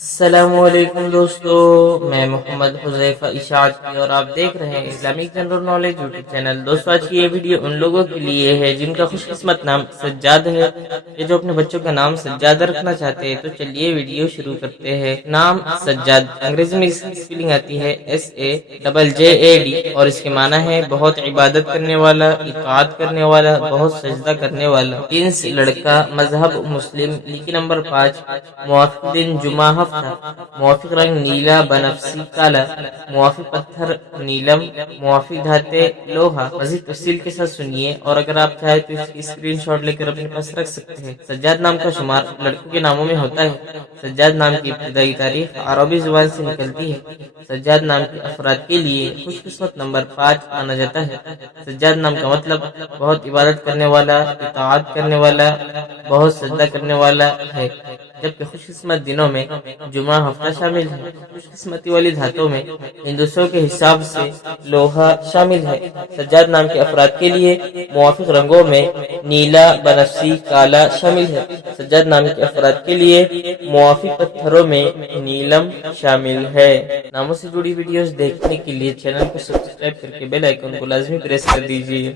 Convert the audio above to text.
السلام علیکم دوستو، میں محمد حذیفہ اشاعتی اور آپ دیکھ رہے ہیں Islamic general knowledge YouTube channel. دوستو آج کی یہ ویڈیو ان لوگوں کے لیے ہے جن کا خوش قسمت نام سجاد ہے یا جو اپنے بچوں کا نام سجاد رکھنا چاہتے ہیں۔ تو چلیے ویڈیو شروع کرتے ہیں۔ نام سجاد انگریزی میں اس کی سپیلنگ آتی ہے SAJJAD اور اس کے معنی ہے بہت عبادت کرنے والا، اطاعت کرنے والا، بہت سجدہ کرنے والا۔ جنس لڑکا، مذہب مسلم۔ لکی نمبر 5، موافق دن جمعہ ہفتہ، موافق رنگ نیلا بنفسی کالا، موافق پتھر نیلم، موافق دھاتے لوہا۔ مزید تفصیل کے ساتھ سنیے اور اگر آپ چاہیں تو اس کی اسکرین شاٹ لے کر اپنے پاس رکھ سکتے ہیں۔ سجاد نام کا شمار لڑکوں کے ناموں میں ہوتا ہے۔ سجاد نام کی ابتدائی تاریخ عربی زبان سے نکلتی ہے۔ سجاد نام کے افراد کے لیے خوش قسمت نمبر 5 مانا جاتا ہے۔ سجاد نام کا مطلب بہت عبادت کرنے والا، اطاعت کرنے والا، بہت سجدہ کرنے والا ہے، جبکہ خوش قسمت دنوں میں جمعہ ہفتہ شامل ہے۔ خوش قسمتی والی دھاتوں میں ہندوستوں کے حساب سے لوہا شامل ہے۔ سجاد نام کے افراد کے لیے موافق رنگوں میں نیلا بنفسی کالا شامل ہے۔ سجاد نام کے افراد کے لیے موافق پتھروں میں نیلم شامل ہے۔ ناموں سے جڑی ویڈیوز دیکھنے کے لیے چینل کو سبسکرائب کر کے بیل آئیکن کو لازمی پریس کر دیجیے۔